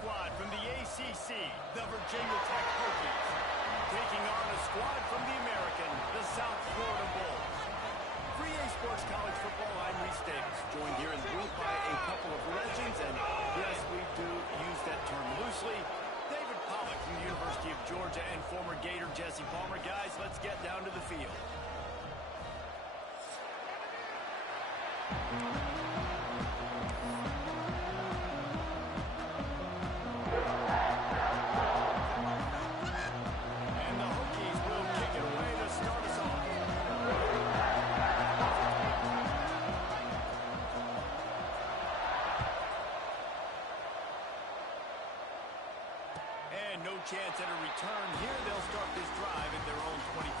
squad from the ACC, the Virginia Tech Hokies, taking on a squad from the American, the South Florida Bowl. For EA Sports College Football, I'm Reese Davis, joined here in the booth by a couple of legends, and yes, we do use that term loosely. David Pollock from the University of Georgia and former Gator Jesse Palmer. Guys, let's get down to the field. And no chance at a return here. They'll start this drive at their own 25.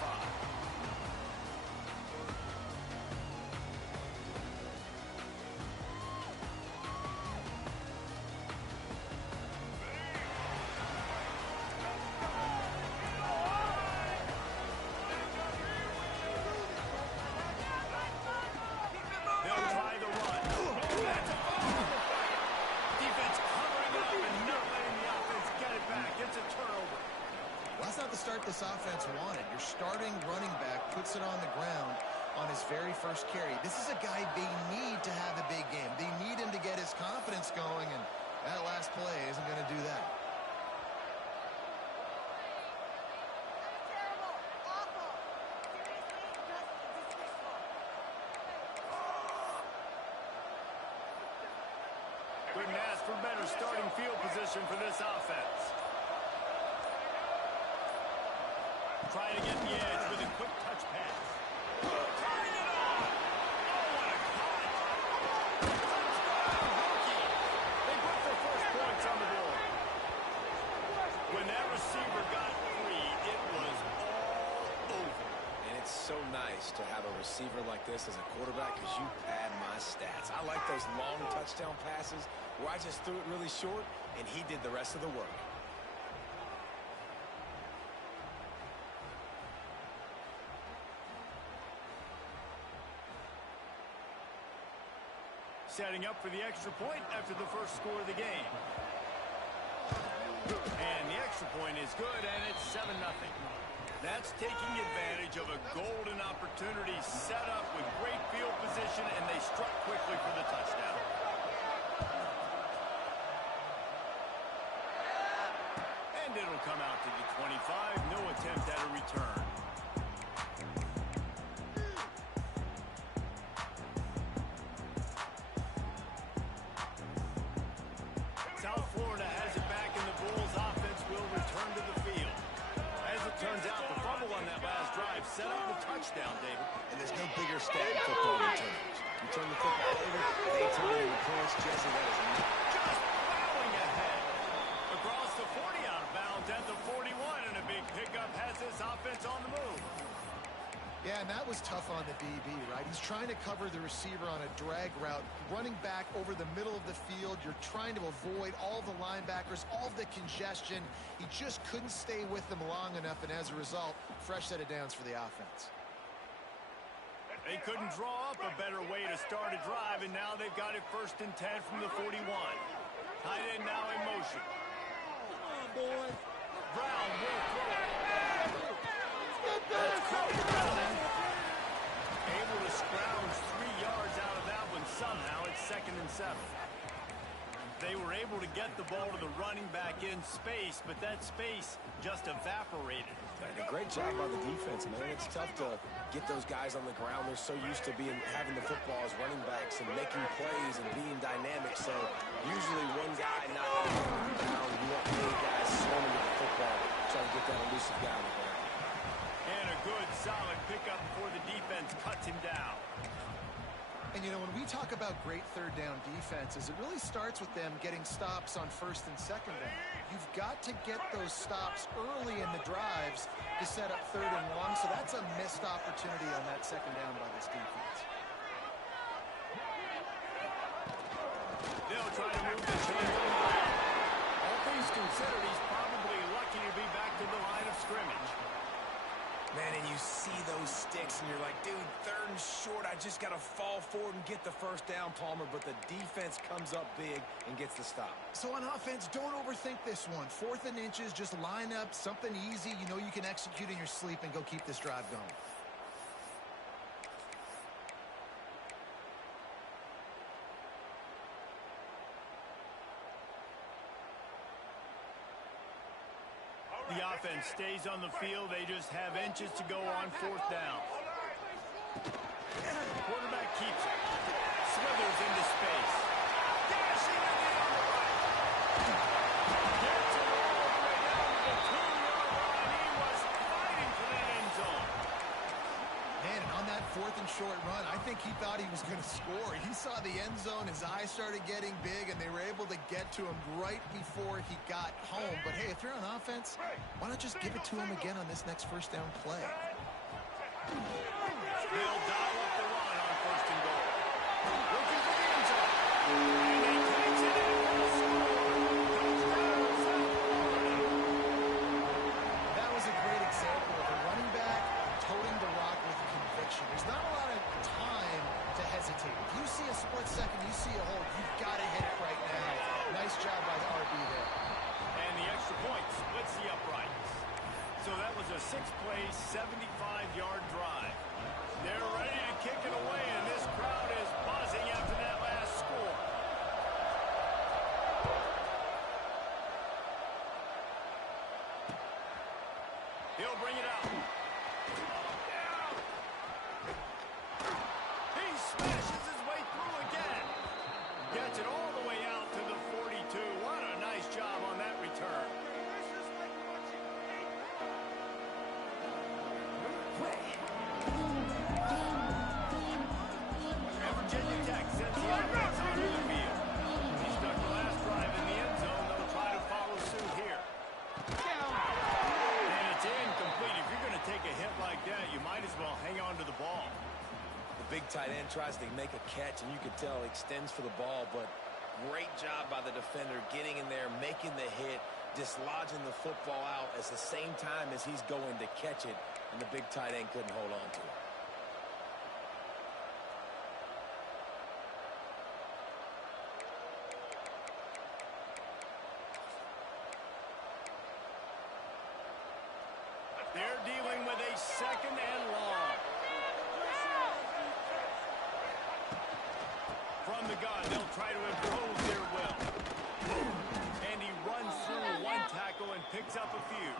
They'll try the run. That's a fumble. Defense covering up and not letting the offense get it back. It's a turnover. Well, that's not the start this offense wanted. Your starting running back puts it on the ground on his very first carry. This is a guy they need to have a big game. They need him to get his confidence going, and that last play isn't going to do that. Couldn't ask for better starting field position for this offense. Trying to get the edge with a quick touch pass. Turning it on! Oh, what a cut! Touchdown, Hokies! They put their first points on the board. When that receiver got free, it was all over. And it's so nice to have a receiver like this as a quarterback because you pad my stats. I like those long touchdown passes where I just threw it really short and he did the rest of the work. Setting up for the extra point after the first score of the game. And the extra point is good, and it's 7-0. That's taking advantage of a golden opportunity set up with great field position, and they struck quickly for the touchdown. And it'll come out to the 25. No attempt at a return. South Florida has it back, and the Bulls offense will return to the field. As it turns out, the fumble on that last drive set up the touchdown, David. And there's no bigger stat in football than turnovers. You turn the football over, they turn it into points. Jesse, that is just plowing ahead. Across the 40 out of bounds at the 41, and a big pickup has this offense on the move. Yeah, and that was tough on the DB, right? He's trying to cover the receiver on a drag route, running back over the middle of the field. You're trying to avoid all the linebackers, all the congestion. He just couldn't stay with them long enough, and as a result, fresh set of downs for the offense. They couldn't draw up a better way to start a drive, and now they've got it 1st and 10 from the 41. Tight end now in motion. Come on, boys. Brown will throw it. That's caught for Brown. Able to scrounge 3 yards out of that one somehow. It's 2nd and 7. They were able to get the ball to the running back in space, but that space just evaporated. a great job by the defense, man. It's tough to get those guys on the ground. They're so used to having the football as running backs and making plays and being dynamic. So usually one guy not down. You want many guys swarming with the football, trying to get that elusive guy on the ground. And a good, solid pickup before the defense cuts him down. And, you know, when we talk about great third down defenses, it really starts with them getting stops on 1st and 2nd down. You've got to get those stops early in the drives to set up 3rd and 1, so that's a missed opportunity on that 2nd down by this defense. They'll try to move the chains on the ground. All things considered, he's probably lucky to be back to the line of scrimmage. Man, and you see those sticks, and you're like, dude, 3rd and short, I just got to fall forward and get the first down, Palmer, but the defense comes up big and gets the stop. So on offense, don't overthink this one. 4th and inches, just line up something easy you know you can execute in your sleep and go keep this drive going. The offense stays on the field. They just have inches to go on 4th down. Quarterback keeps it. Slithers into space. Dashing in the on the right. Gets it all the way down to the 2-yard line. He was fighting for that end zone. Man, and on that 4th and short run, I think he thought he was going to score. He saw the end zone, his eyes started getting big, and they were able to get to him right before he got home. But hey, if you're on offense, why not just give it to him again on this next first down play? They'll dial up the run on 1st and goal. Looking for the end zone. And he takes it in for the score. That was a great example of a running back toting the rock with conviction. There's not a lot of time to hesitate. If you see a split second, you see a hole, you've got to hit it right now. Nice job by the RB there. And the extra point splits the uprights. So that was a 6-play, 75-yard drive. They're ready to kick it away, and this crowd is buzzing after that last score. He'll bring it out. He smashes his way through again. Gets it all the way out to the 42. What a nice job on that return. And Virginia Tech sends the offense onto the field. He stuck the last drive in the end zone. They'll try to follow suit here. And it's incomplete. If you're going to take a hit like that, you might as well hang on to the ball. The big tight end tries to make a catch, and you can tell extends for the ball, but great job by the defender getting in there, making the hit, dislodging the football out at the same time as he's going to catch it, and the big tight end couldn't hold on to it. They're dealing with a 2nd and long. From the gun, they'll try to impose their will. And he runs through one tackle and picks up a few.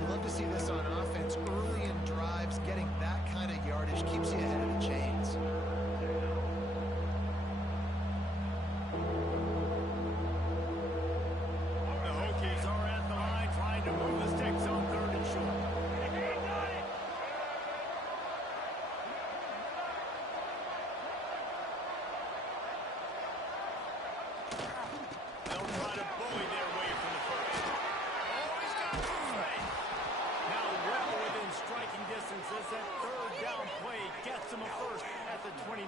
You love to see this on offense. Early in drives, getting that kind of yardage keeps you ahead of the chains. The Hokies are at the line trying to move the sticks on 3rd and short. They'll try to bully their way from the first. Oh, he's got the straight. Now well within striking distance as that 3rd down play gets him a first at the 29.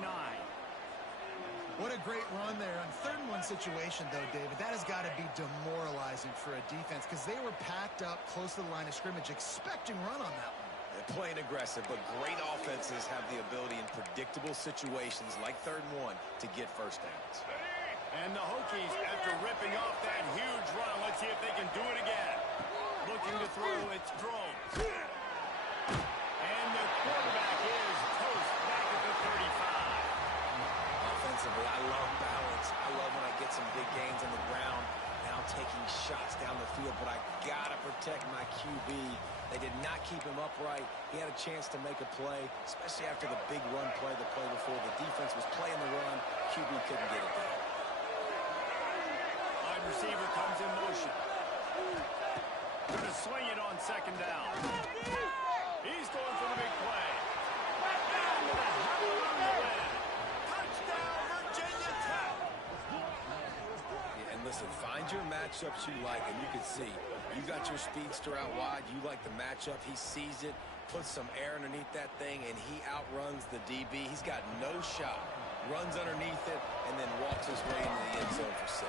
What a great run there. On 3rd and 1 situation, though, David, that has got to be demoralizing for a defense because they were packed up close to the line of scrimmage, expecting run on that one. They're playing aggressive, but great offenses have the ability in predictable situations like 3rd and 1 to get first downs. And the Hokies, after ripping off that huge run, let's see if they can do it again. Looking to throw, it's Drones. And the quarterback is toast back at the 35. Offensively, I love balance. I love when I get some big gains on the ground. Now taking shots down the field, but I got to protect my QB. They did not keep him upright. He had a chance to make a play, especially after the big run play the play before. The defense was playing the run. QB couldn't get it down. Wide receiver comes in motion. Going to swing it on 2nd down. He's going for the big play. And with a hell on the win. Touchdown, Virginia Tech. Yeah, and listen, find your matchups you like, and you can see. You got your speedster out wide. You like the matchup. He sees it, puts some air underneath that thing, and he outruns the DB. He's got no shot. Runs underneath it, and then walks his way into the end zone for 6.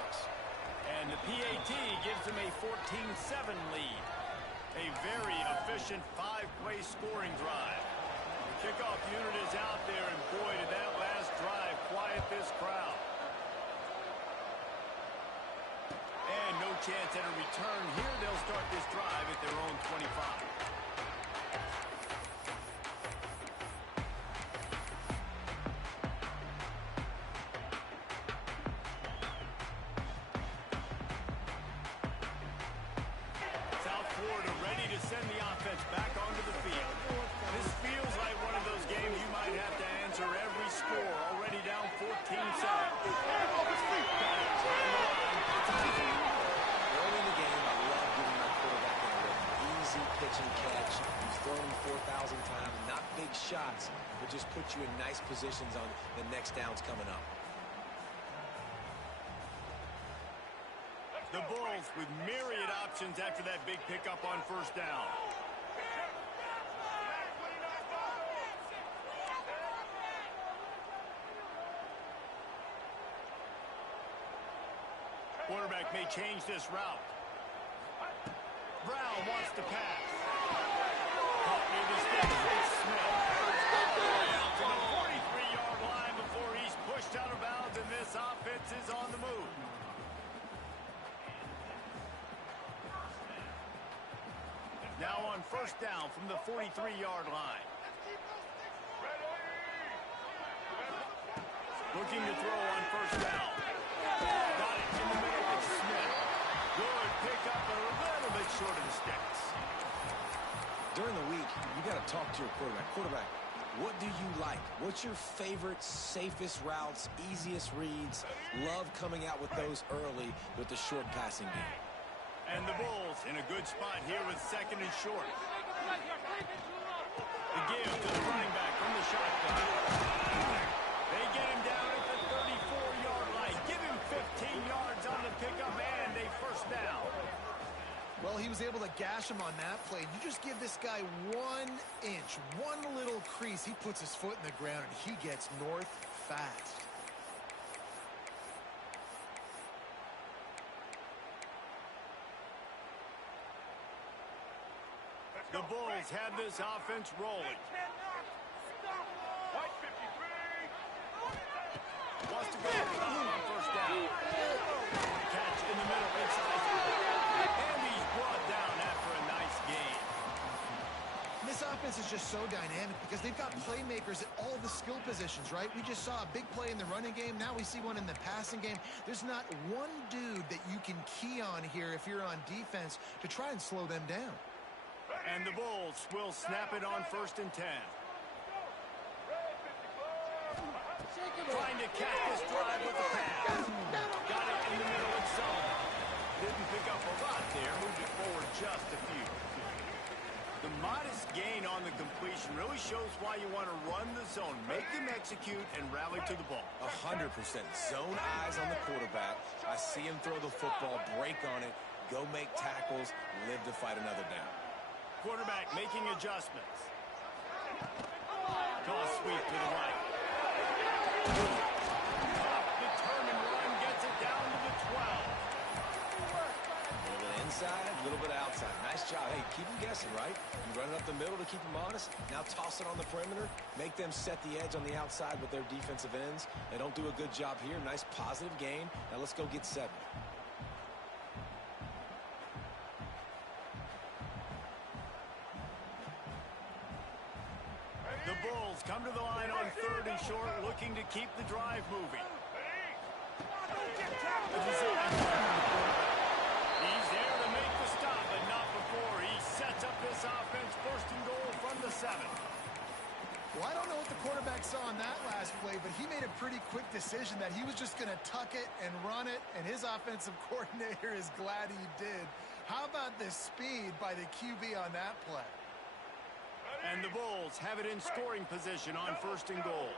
And the PAT gives him a 14-7 lead. A very efficient 5-play scoring drive. The kickoff unit is out there, and boy, did that last drive quiet this crowd. And no chance at a return here. They'll start this drive at their own 25. South Florida ready to send the offense back onto the field. This feels like one of those games you might have to answer every score. Already down 14-7. Pitch and catch. He's thrown him 4,000 times. Not big shots, but just put you in nice positions on the next downs coming up. The Bulls with myriad options after that big pickup on first down. Quarterback may change this route. Brown wants to pass. Caught near the sticks. It's Smith. Out to the 43-yard line before he's pushed out of bounds, and this offense is on the move. Now on first down from the 43-yard line. Looking to throw on first down. Got it in the middle. It's Smith. Good pickup, but a little bit short of the sticks. During the week, you got to talk to your quarterback. Quarterback, what do you like? What's your favorite, safest routes, easiest reads? Love coming out with those early with the short passing game. And the Bulls in a good spot here with second and short. The give to the running back from the shotgun. They get him down at the 34-yard line. Give him 15 yards on the pickup and a first down. Well, he was able to gash him on that play. You just give this guy 1 inch, one little crease. He puts his foot in the ground, and he gets north fast. The Bulls have this offense rolling. Wants to go on first down. Catch in the middle inside. And he's brought down after a nice gain. This offense is just so dynamic because they've got playmakers at all the skill positions, right? We just saw a big play in the running game. Now we see one in the passing game. There's not one dude that you can key on here if you're on defense to try and slow them down. And the Bulls will snap it on first and 10. Trying to catch this drive with the pass. Got it in the middle of zone. Didn't pick up a lot there. Moved it forward just a few. The modest gain on the completion really shows why you want to run the zone. Make them execute and rally to the ball. 100%. Zone eyes on the quarterback. I see him throw the football, break on it, go make tackles, live to fight another down. Quarterback making adjustments. Toss sweep to the right. Determined run gets it down to the 12. A little bit inside, a little bit outside. Nice job. Hey, keep them guessing, right? You run it up the middle to keep them honest. Now toss it on the perimeter. Make them set the edge on the outside with their defensive ends. They don't do a good job here. Nice positive gain. Now let's go get 7. The Bulls come to the line on third and short, looking to keep the drive moving. He's there to make the stop, but not before. He sets up this offense first and goal from the 7. Well, I don't know what the quarterback saw on that last play, but he made a pretty quick decision that he was just going to tuck it and run it, and his offensive coordinator is glad he did. How about the speed by the QB on that play? And the Bulls have it in scoring position on first and goal.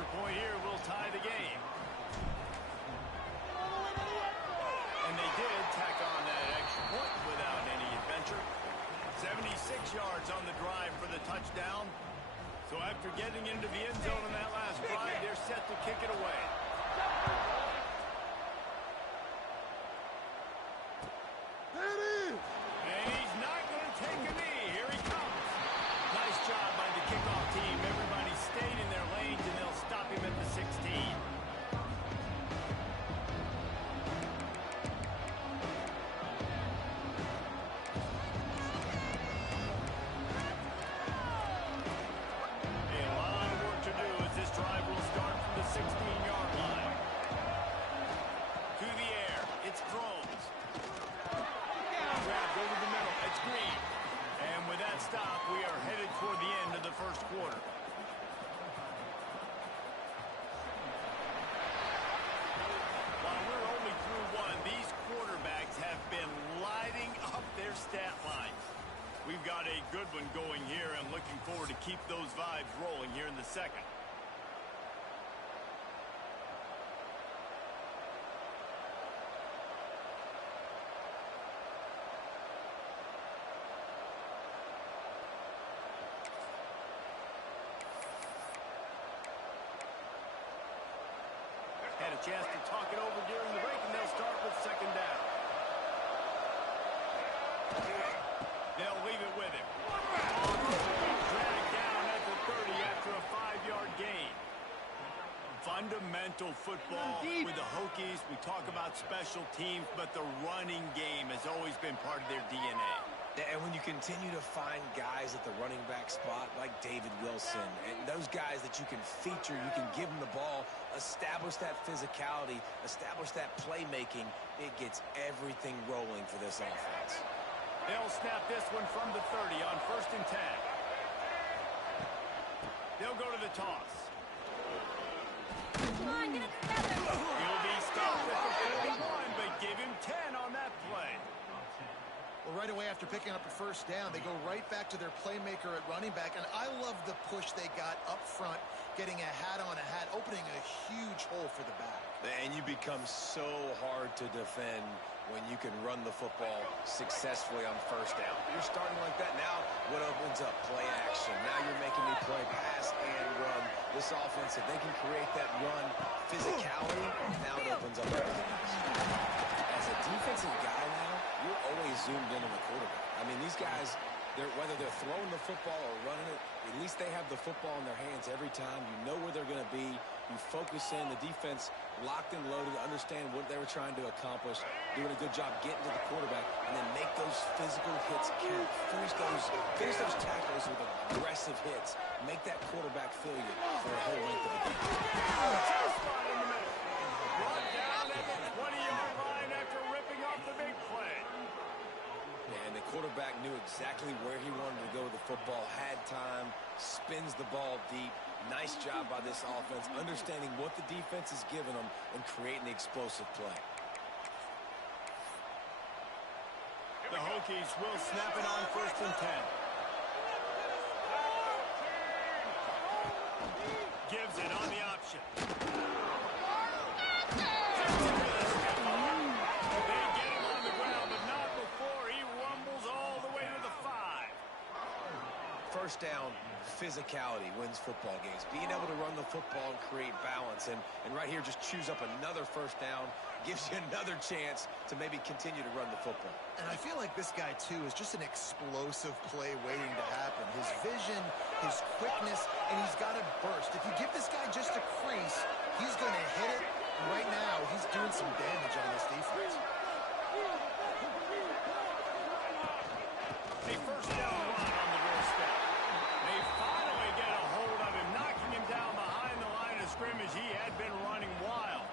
extra point here will tie the game. And they did tack on that extra point without any adventure. 76 yards on the drive for the touchdown. So after getting into the end zone on that last drive, they're set to kick it away. And he's not going to take a knee. Here he comes. Nice job by the kickoff team. Everybody stayed in their lanes, and they'll stop him at the 16. Stop. We are headed toward the end of the first quarter. While we're only through one, these quarterbacks have been lighting up their stat lines. We've got a good one going here and looking forward to keep those vibes rolling here in the second. Had a chance to talk it over during the break, and they'll start with second down. They'll leave it with him. Dragged down at the 30 after a 5-yard gain. Fundamental football with the Hokies. We talk about special teams, but the running game has always been part of their DNA. And when you continue to find guys at the running back spot like David Wilson, and those guys that you can feature, you can give them the ball, establish that physicality, establish that playmaking, it gets everything rolling for this offense. They'll snap this one from the 30 on 1st and 10. They'll go to the toss. Come on, get it together. He'll be stopped at the 41, but give him 10 on that play. Well, right away after picking up a first down, they go right back to their playmaker at running back. And I love the push they got up front, getting a hat on a hat, opening a huge hole for the back. And you become so hard to defend when you can run the football successfully on first down. You're starting like that now. What opens up? Play action. Now you're making me play pass and run. This offense, if they can create that run physicality, now it opens up everything else. As a defensive guy now, you're always zoomed in on the quarterback. I mean, these guys, whether they're throwing the football or running it, at least they have the football in their hands every time. You know where they're going to be. You focus in. The defense locked and loaded, understand what they were trying to accomplish, doing a good job getting to the quarterback, and then make those physical hits count. Finish those tackles with aggressive hits. Make that quarterback feel you for a whole length of the game. Spot in the middle. Brought down at the 20-yard line after ripping off the big play. And the quarterback knew exactly where he wanted to go with the football, had time, spins the ball deep. Nice job by this offense, understanding what the defense is giving them and creating the explosive play. The Hokies will snap it on 1st and 10. Gives it on the option. They get him on the ground, but not before he rumbles all the way to the 5. First down, physicality wins football games. Being able to run the football and create balance. And right here, just choose up another first down, gives you another chance to maybe continue to run the football. And I feel like this guy, too, is just an explosive play waiting to happen. His vision, his quickness, and he's got a burst. If you give this guy just a crease, he's going to hit it. And right now, he's doing some damage on this defense. A first down run on the doorstep. They finally get a hold of him, knocking him down behind the line of scrimmage. He had been running wild.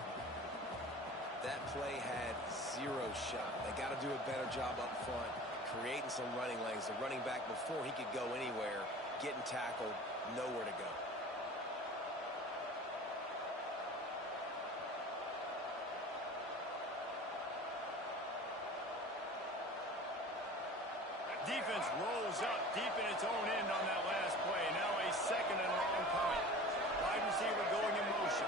That play had zero shot. They got to do a better job up front, creating some running lanes. The running back, before he could go anywhere, getting tackled, nowhere to go. Defense rolls up deep in its own end on that last play. Now a 2nd and long coming. Wide wide receiver going in motion.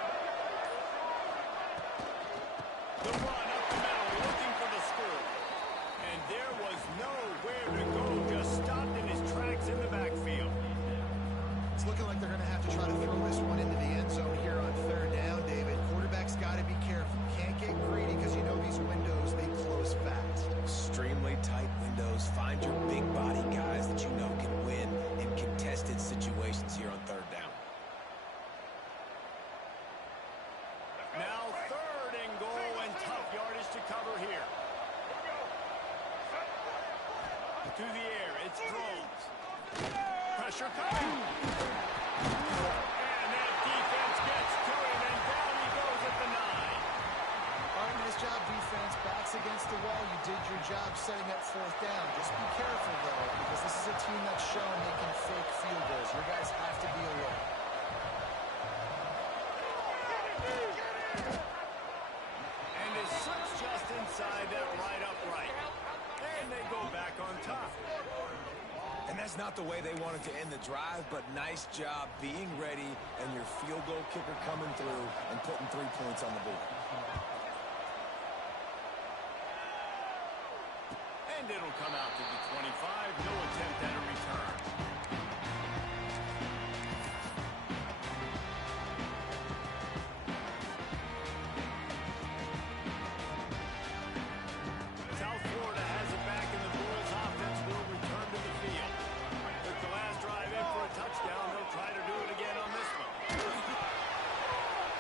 The run up the middle, looking for the score. And there was nowhere to go, just stopped in his tracks in the backfield. It's looking like they're going to have to try to throw this one into the end zone here on third down, David. Quarterback's got to be careful. Can't get greedy because you know these windows, they close fast. Extremely tight windows. Find your big body guys that you know can win in contested situations here on third down. Now third and goal, and tough yardage to cover here. To the air, it's Drones. Pressure coming. And that defense gets to him, and down he goes at the 9. All right, nice job, defense. Backs against the wall. You did your job setting up fourth down. Just be careful, though, because this is a team that's shown they can fake field goals. Your guys have to be alert. And it slips just inside that right upright. And they go back on top. And that's not the way they wanted to end the drive, but nice job being ready and your field goal kicker coming through and putting 3 points on the board. And it'll come out to the 25. No attempt at a return. South Florida has it back, and the Bulls offense will return to the field. Took the last drive in for a touchdown. They'll try to do it again on this one.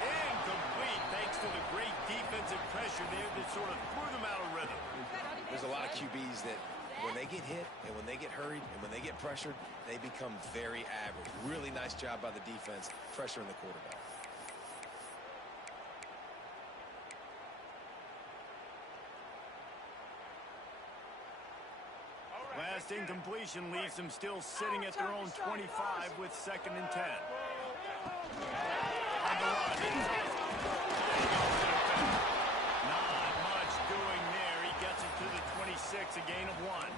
Incomplete, thanks to the great defensive pressure there that sort of threw them out of rhythm. There's a lot of QBs that when they get hit and when they get hurried and when they get pressured, they become very average. Really nice job by the defense, pressuring the quarterback. Last incompletion leaves them still sitting at their own 25 with 2nd and 10. On the run, not much doing there. He gets it to the 26, a gain of 1.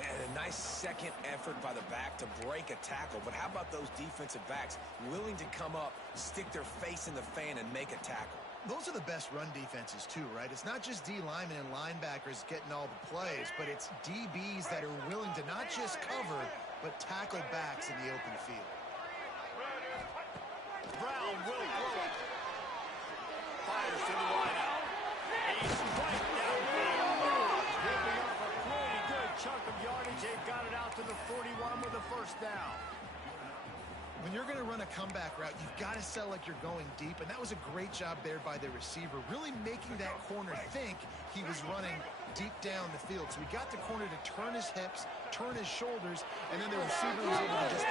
Man, a nice second effort by the back to break a tackle. But how about those defensive backs willing to come up, stick their face in the fan, and make a tackle? Those are the best run defenses, too, right? It's not just D linemen and linebackers getting all the plays, but it's DBs that are willing to not just cover, but tackle backs in the open field. Brown will throw it. Fires to the wideout. He's right downfield. Ripping up a pretty good chunk of yardage. They've got it out to the 41 with a first down. When you're going to run a comeback route, you've got to sell like you're going deep, and that was a great job there by the receiver, really making that corner think he was running deep down the field. So he got the corner to turn his hips, turn his shoulders, and then the receiver was able to just...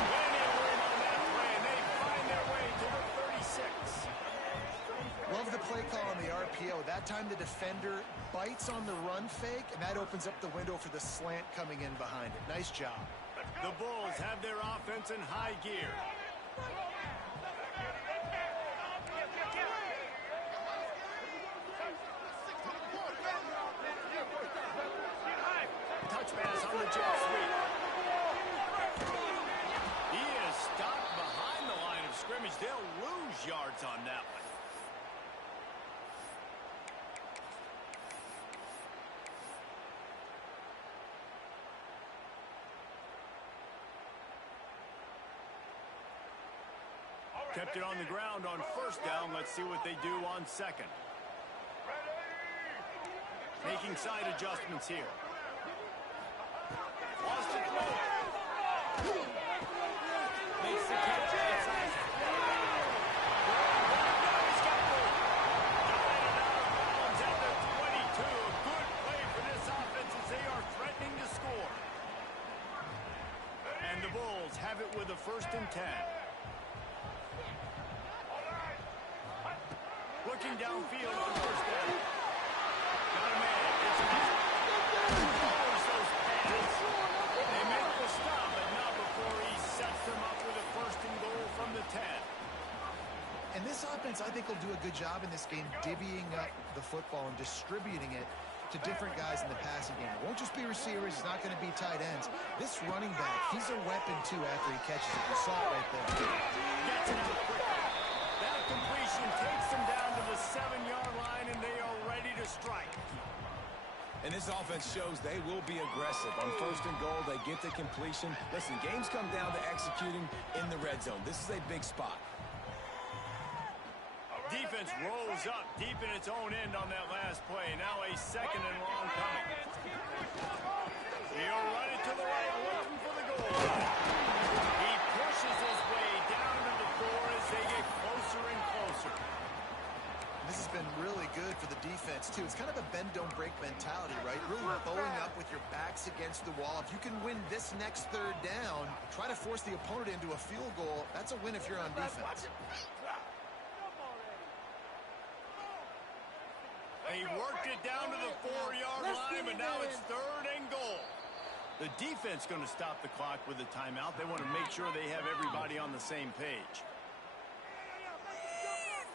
Plenty of room on that play, and they find their way to the 36. Love the play call on the RPO. That time the defender bites on the run fake, and that opens up the window for the slant coming in behind it. Nice job. The Bulls have their offense in high gear. Touch pass on the jet sweep. He is stopped behind the line of scrimmage. They'll lose yards on that one. Kept it on the ground on first down. Let's see what they do on second. Making side adjustments here. Lost it through. Makes the catch outside. He's got room. Divided out of bounds at the 22. A good play for this offense as they are threatening to score. And the Bulls have it with a 1st and 10. Looking downfield on first down. Got a man. It's those pads. They make the stop, but not before he sets them up with a 1st and goal from the 10. And this offense, I think, will do a good job in this game divvying up the football and distributing it. to different guys in the passing game. It won't just be receivers. It's not going to be tight ends. This running back, he's a weapon, too, after he catches it. You saw it right there. Gets it out quickly. That completion takes them down to the 7-yard line, and they are ready to strike. And this offense shows they will be aggressive. On 1st and goal, they get the completion. Listen, games come down to executing in the red zone. This is a big spot. Defense rolls up deep in its own end on that last play. Now a 2nd and long coming. He'll run it to the right, looking for the goal line. He pushes his way down to the 4 as they get closer and closer. This has been really good for the defense, too. It's kind of a bend-don't-break mentality, right? Really bowing up with your backs against the wall. If you can win this next 3rd down, try to force the opponent into a field goal. That's a win if you're on defense. He worked it down to the 4-yard line, but now it's 3rd and goal. The defense going to stop the clock with a timeout. They want to make sure they have everybody on the same page.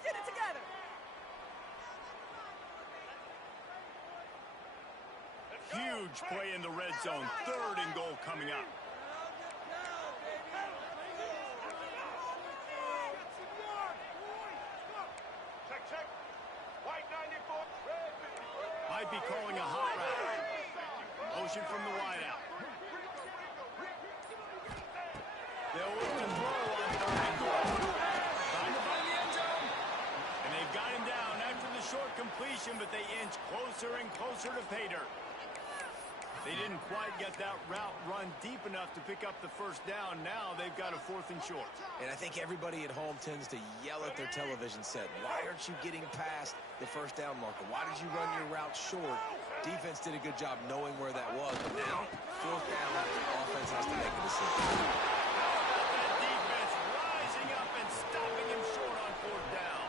Get it together. Huge play in the red zone. 3rd and goal coming up. Check. White 94. Might be calling a hot route. Motion from the wide out. They'll look to throw on 3rd and goal. Trying to find the end zone. And they've got him down after the short completion, but they inch closer and closer to pay dirt. They didn't quite get that route run deep enough to pick up the 1st down. Now they've got a 4th and short. And I think everybody at home tends to yell at their television set. Why aren't you getting past the 1st down marker? Why did you run your route short? Defense did a good job knowing where that was. But now, 4th down, offense has to make a decision. How about that defense rising up and stopping him short on 4th down?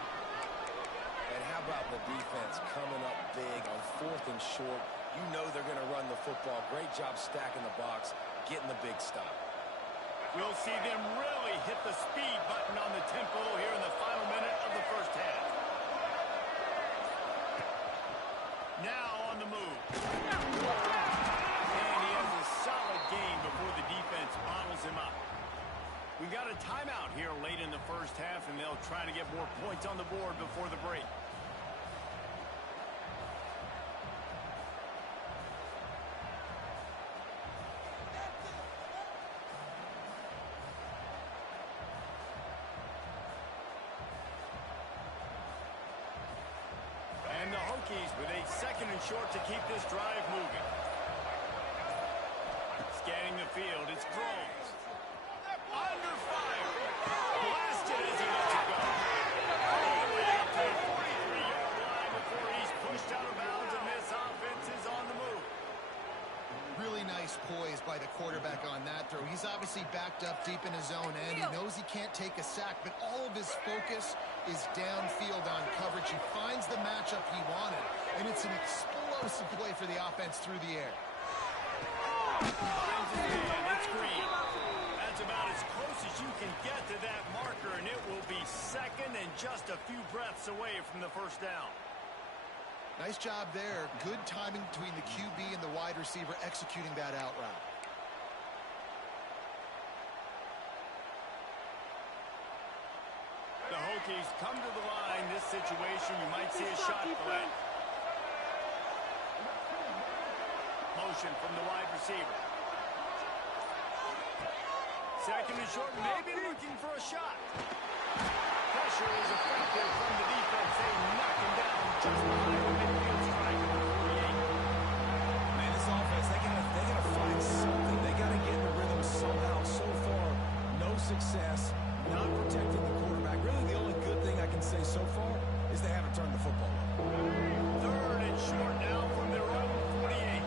And how about the defense coming up big on 4th and short? You know they're going to run the football. Great job stacking the box, getting the big stop. We'll see them really hit the speed button on the tempo here in the final minute of the 1st half. Now on the move. And he has a solid gain before the defense bottles him up. We've got a timeout here late in the 1st half, and they'll try to get more points on the board before the break. And the Hokies with a 2nd and short to keep this drive moving. Scanning the field, it's throws. Under fire. Blasted as he lets it go. All the way out to the 43-yard line before he's pushed out of bounds, and this offense is on the move. Really nice poise by the quarterback on that throw. He's obviously backed up deep in his own end. He knows he can't take a sack, but all of his focus is downfield on coverage. He finds the matchup he wanted, and it's an explosive play for the offense through the air. Finds his man. It's Green. That's about as close as you can get to that marker, and it will be 2nd and just a few breaths away from the 1st down. Nice job there. Good timing between the QB and the wide receiver executing that out route. The Hokies come to the line. This situation, you might see a shot play. Motion from the wide receiver. 2nd and short, maybe looking for a shot. Pressure is effective from the defense. They knock him down just behind the midfield strike. Man, this offense, they gotta find something. They gotta get in the rhythm somehow. So far, no success, not protecting the quarterback. Really, the only good thing I can say so far is they haven't turned the football over. 3rd and short now from their own 48.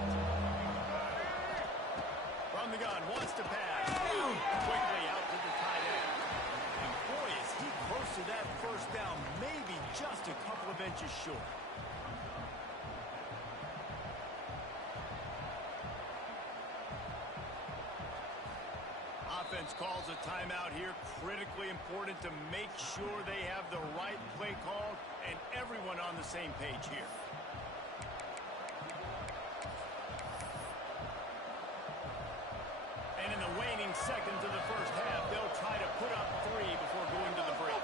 From the gun, wants to pass. Quickly out to the tight end. And boy, is he close to that 1st down, maybe just a couple of inches short. Offense calls a timeout here. Critically important to make sure they have the right play called and everyone on the same page here. And in the waning seconds of the first half, they'll try to put up 3 before going to the break.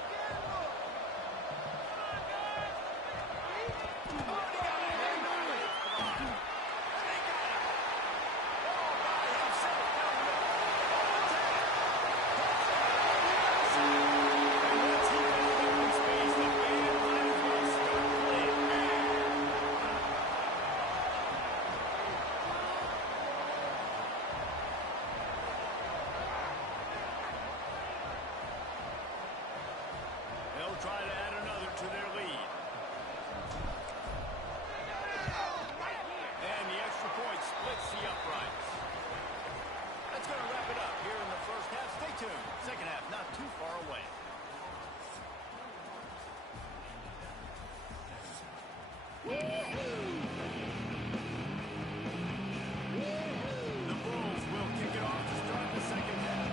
Try to add another to their lead. And the extra point splits the uprights. That's going to wrap it up here in the first half. Stay tuned. Second half not too far away. The Bulls will kick it off to start the second half.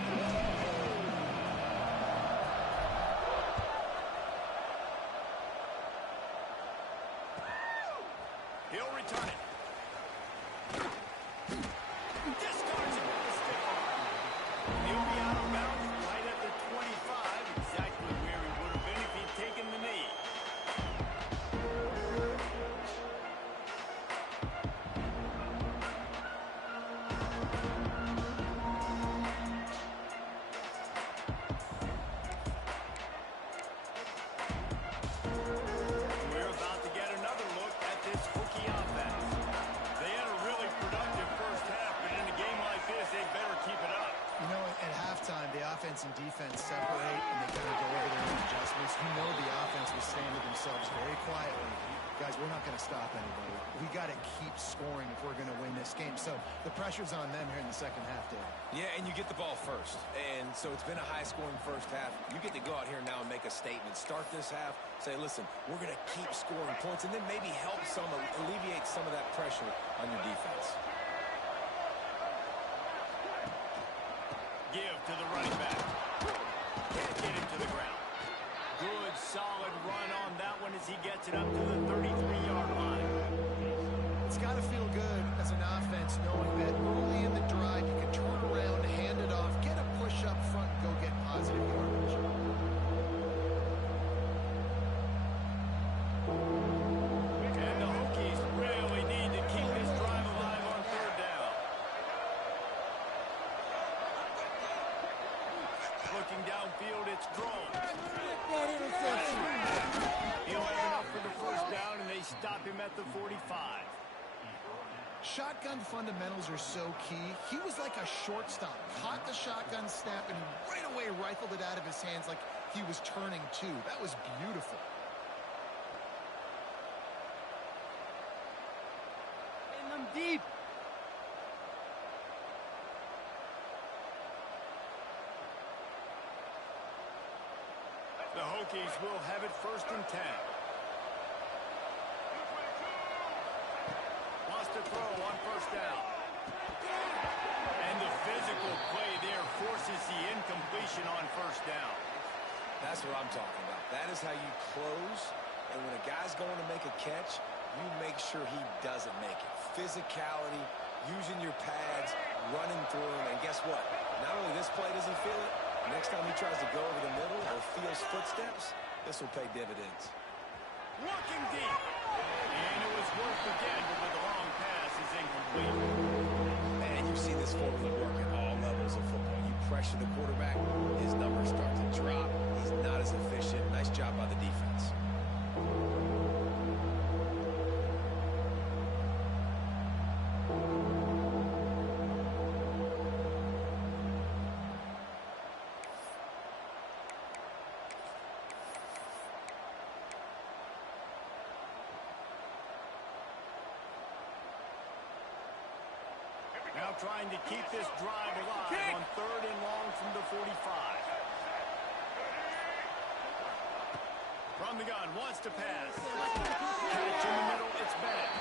He'll return it. Discards it with the stiff arm. He'll be out of bounds right at the 25, exactly where he would have been if he'd taken the knee. We're about to get another look at this Hokie offense. They had a really productive first half, but in a game like this, they better keep it up. You know, at halftime, the offense and defense separate, and they kind of go over their own adjustments. You know the offense was saying to themselves very quietly, guys, we're not going to stop anybody. We got to keep scoring if we're going to win this game. So the pressure's on them here in the second half, Dave. Yeah, and you get the ball first. And so it's been a high-scoring first half. You get to go out here now and make a statement. Start this half, say, listen, we're going to keep scoring points, and then maybe help alleviate some of that pressure on your defense. Give to the running back. Can't get him to the ground. Good, solid run on that one as he gets it up to the 33-yard line. It's got to feel good as an offense knowing that early in the drive you can turn around, hand it off, get a push up front, and go get positive yardage. And the Hokies really need to keep this drive alive on third down. Looking downfield, it's Strong. He'll have enough for the first down, and they stop him at the 45. Shotgun fundamentals are so key. He was like a shortstop. Caught the shotgun snap and right away rifled it out of his hands like he was turning two. That was beautiful. In them deep. The Hokies will have it first and 10. Wants to throw on first down. And the physical play there forces the incompletion on first down. That's what I'm talking about. That is how you close. And when a guy's going to make a catch, you make sure he doesn't make it. Physicality, using your pads, running through him. And guess what? Not only this play does he feel it, next time he tries to go over the middle or feels footsteps, this will pay dividends. Looking deep. And it was worth again, but the long pass is incomplete. Man, you see this formula work at all levels of football. You pressure the quarterback, his numbers start to drop. He's not as efficient. Nice job by the defense. Now trying to keep this drive alive on third and long from the 45. From the gun, wants to pass. Catch in the middle, it's Bennett.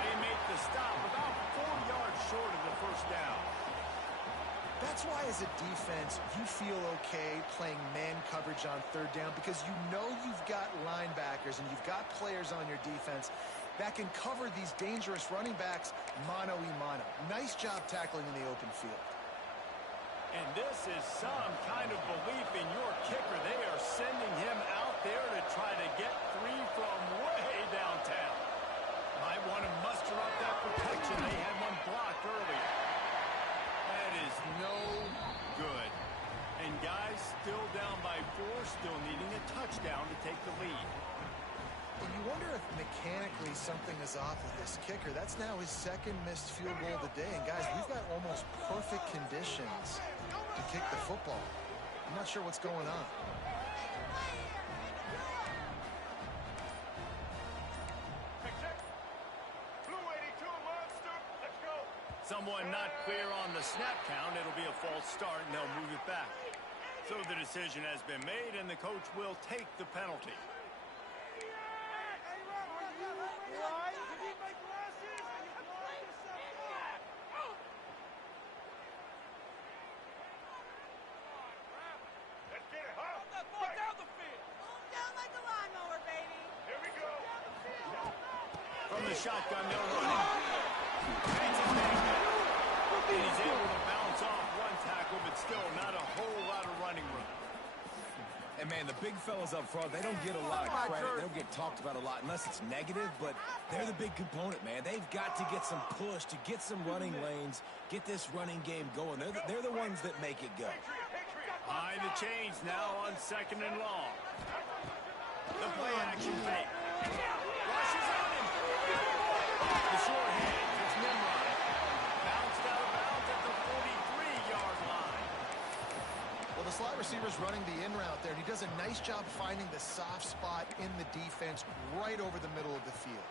They make the stop about 4 yards short of the first down. That's why as a defense, you feel okay playing man coverage on third down because you know you've got linebackers and you've got players on your defense that can cover these dangerous running backs mano-a-mano. Nice job tackling in the open field. And this is some kind of belief in your kicker. They are sending him out there to try to get three from way downtown. Might want to muster up that protection. They had one blocked earlier. That is no good. And guys, still down by 4, still needing a touchdown to take the lead. And you wonder if mechanically something is off with this kicker. That's now his second missed field goal of the day. And guys, we've got almost perfect conditions to kick the football. I'm not sure what's going on. Blue 82 monster. Let's go. Someone not clear on the snap count. It'll be a false start, and they'll move it back. So the decision has been made, and the coach will take the penalty. Let's get it, huh? Down like a lawnmower, baby. Here we go. From the shotgun, they'll run it. Makes his name back. And he's able to bounce off one tackle, but still not a whole lot of running room. And, man, the big fellas up front, they don't get a lot of credit. They don't get talked about a lot unless it's negative, but they're the big component, man. They've got to get some push, to get some running lanes, get this running game going. They're the ones that make it go. Behind the chains now on 2nd and long. The play action fake. Rushes on him. The short hand. It's Nimrod. Bounced out of bounds at the 43-yard line. Well, the slot receiver's running the in route there, and he does a nice job finding the soft spot in the defense right over the middle of the field.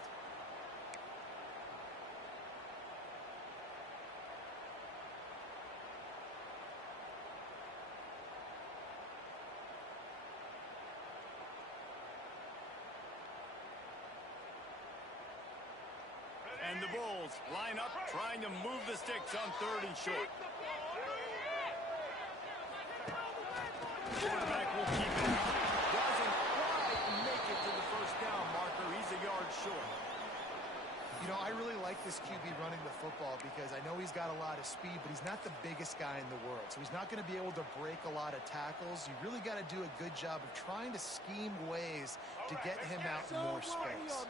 And the Bulls line up, trying to move the sticks on 3rd and short. Quarterback will keep it. Doesn't quite make it to the first down marker. He's a yard short. You know, I really like this QB running the football because I know he's got a lot of speed, but he's not the biggest guy in the world. So he's not going to be able to break a lot of tackles. You really got to do a good job of trying to scheme ways to get him out in more space.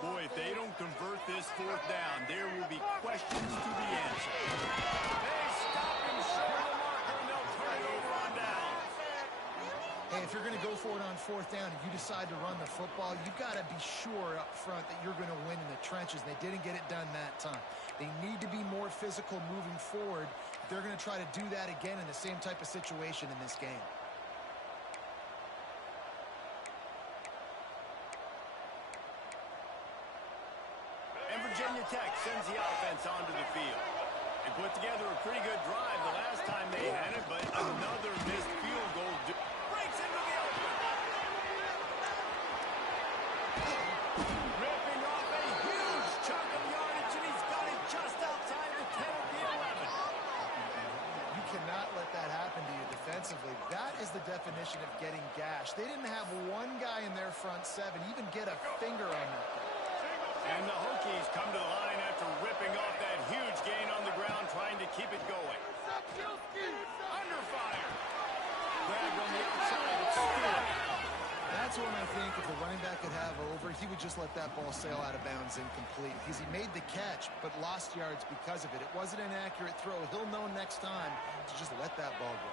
Boy, if they don't convert this 4th down, there will be questions to be answered. They stop him short of the marker, and they'll turn it over on down. Hey, if you're going to go for it on 4th down and you decide to run the football, you've got to be sure up front that you're going to win in the trenches. They didn't get it done that time. They need to be more physical moving forward. They're going to try to do that again in the same type of situation in this game. And Virginia Tech sends the offense onto the field. They put together a pretty good drive the last time they had it, but another missed field goal breaks into the open. Ripping off a huge chunk of yardage, and he's got it just outside the 10 of the 11. You cannot let that happen to you defensively. That is the definition of getting gashed. They didn't have one guy in their front 7 even get a finger on that. And the Hokies come to the line after ripping off that huge gain on the ground, trying to keep it going. Under fire. Grabbed on the outside. It's Stewart. That's when I think if the running back could have over, he would just let that ball sail out of bounds incomplete. Because he made the catch, but lost yards because of it. It wasn't an accurate throw. He'll know next time to just let that ball go.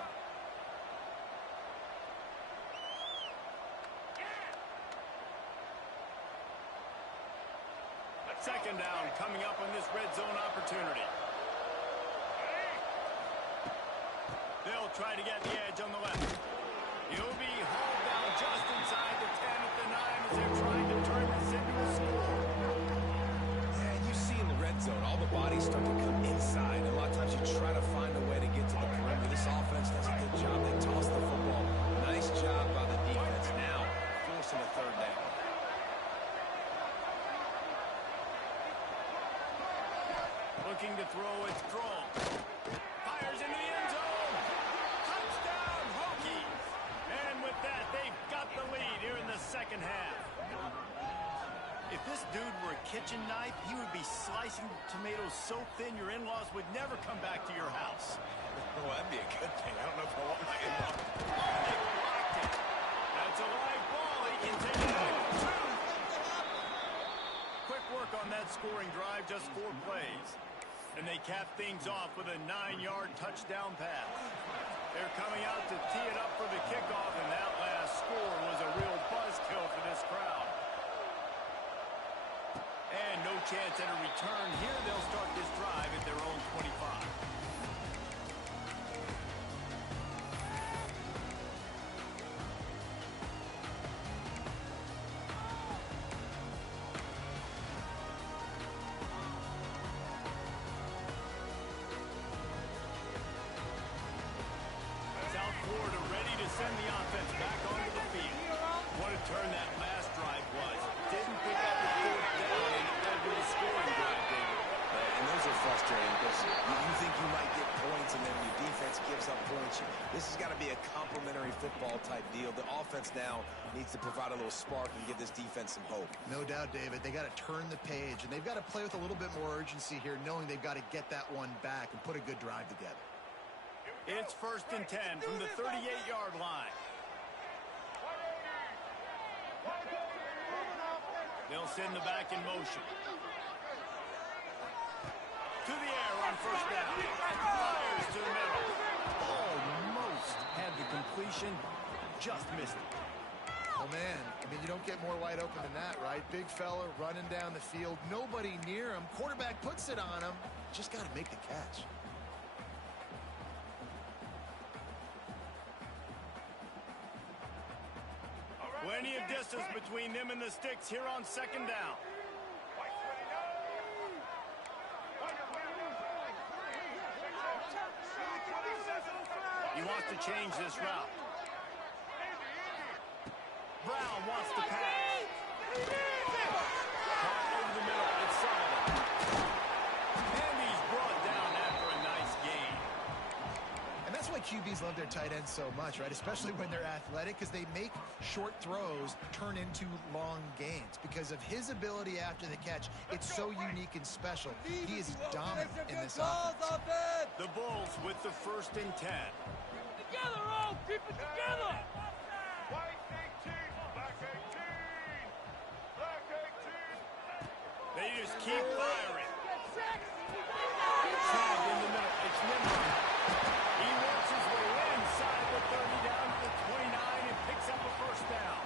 Second down coming up on this red zone opportunity. They'll try to get the edge on the left. He'll be hauled down just inside the 10 at the 9 as they're trying to turn this into a score. Yeah, and you see in the red zone, all the bodies start to come inside. A lot of times you try to find a way to get to the perimeter. This offense does a good job. They toss the football. Nice job by the defense. Now, forcing a 3rd down. Looking to throw, it's thrown. Fires into the end zone. Touchdown, Hokies. And with that, they've got the lead here in the second half. If this dude were a kitchen knife, he would be slicing tomatoes so thin your in-laws would never come back to your house. Well, that'd be a good thing. I don't know if I want my in-laws. They blocked it. That's a live ball. He can take it back. Quick work on that scoring drive, just 4 plays. And they cap things off with a 9-yard touchdown pass. They're coming out to tee it up for the kickoff, and that last score was a real buzzkill for this crowd. And no chance at a return here. They'll start this drive at their own 25. South Florida ready to send the offense back onto the field. What a turn that last drive was. Didn't pick up the 4th down and it led to the scoring drive, David. And those are frustrating because you think you might get points and then your defense gives up points. This has got to be a complementary football type deal. The offense now needs to provide a little spark and give this defense some hope. No doubt, David. They got to turn the page, and they've got to play with a little bit more urgency here, knowing they've got to get that one back and put a good drive together. It's 1st and 10 from the 38-yard line. They'll send the back in motion. To the air on 1st down. Fires to the middle. Almost had the completion. Just missed it. Oh, man. I mean, you don't get more wide open than that, right? Big fella running down the field. Nobody near him. Quarterback puts it on him. Just got to make the catch. Plenty of distance between them and the sticks here on 2nd down. He wants to change this route. Brown wants to pass. Caught over the middle. It's Sullivan. And he's brought down after a nice gain. And that's why QBs love their tight ends so much, right? Especially when they're athletic, because they make short throws turn into long gains. Because of his ability after the catch, it's so unique and special. He is dominant in this offense. The Bulls with the 1st and 10. Together, all! Keep it together! White 18, black 18. Black 18. They just keep firing. Tag in the middle. It's Nimrod. He works his way inside the 30 down to the 29 and picks up a 1st down.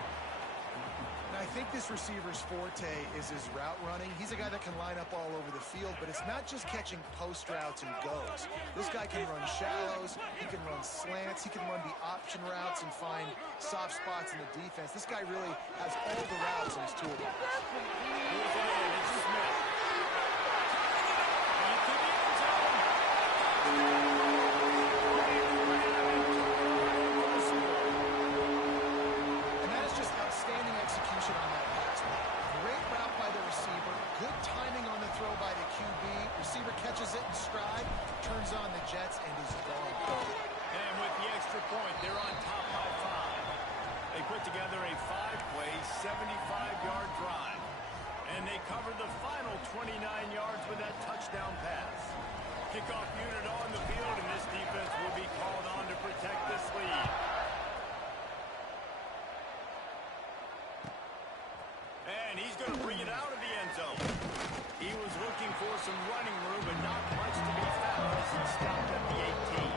And I think this receiver's forte is his route running. He's a guy that can line up all over the field, but it's not just catching post routes and goes. This guy can run shallows, he can run slants, he can run the option routes and find soft spots in the defense. This guy really has all the routes in his toolbox. Moves it in. It's Smith. Into the end zone. And that is just outstanding execution on that pass. Great route by the receiver, good timing on the throw by the QB. Receiver catches it in stride, turns on the jets, and is gone. And with the extra point, they're on top by 5. They put together a 5-play, 75-yard drive. And they covered the final 29 yards with that touchdown pass. Kickoff unit on the field, and this defense will be called on to protect this lead. And he's going to bring it out of the end zone. He was looking for some running room, but not much to be found as he stopped at the 18.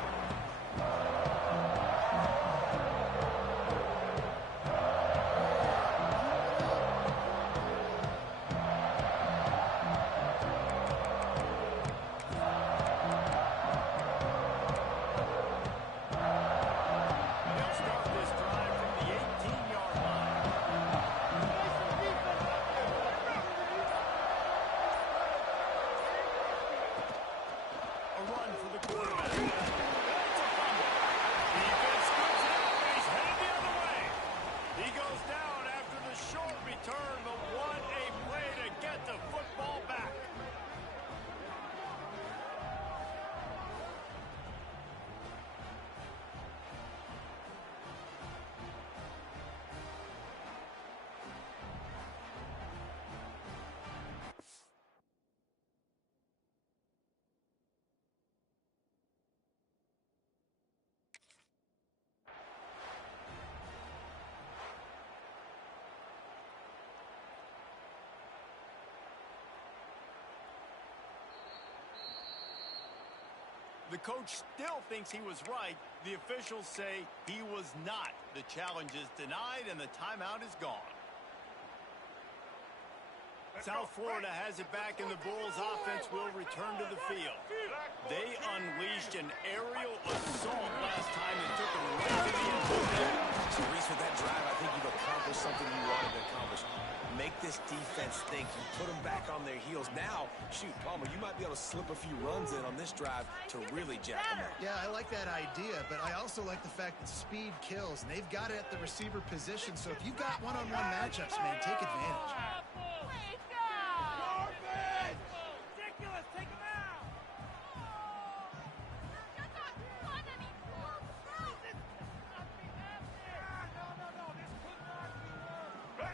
The coach still thinks he was right. The officials say he was not. The challenge is denied, and the timeout is gone. South Florida has it back, and the Bulls offense will return to the field. They unleashed an aerial assault last time and took them right to the end zone. So, Reese, with that drive, I think you've accomplished something you wanted to accomplish. Make this defense think. You put them back on their heels. Now, shoot, Palmer, you might be able to slip a few runs in on this drive to really jack them up. Yeah, I like that idea, but I also like the fact that speed kills, and they've got it at the receiver position. So if you've got one-on-one matchups, man, take advantage.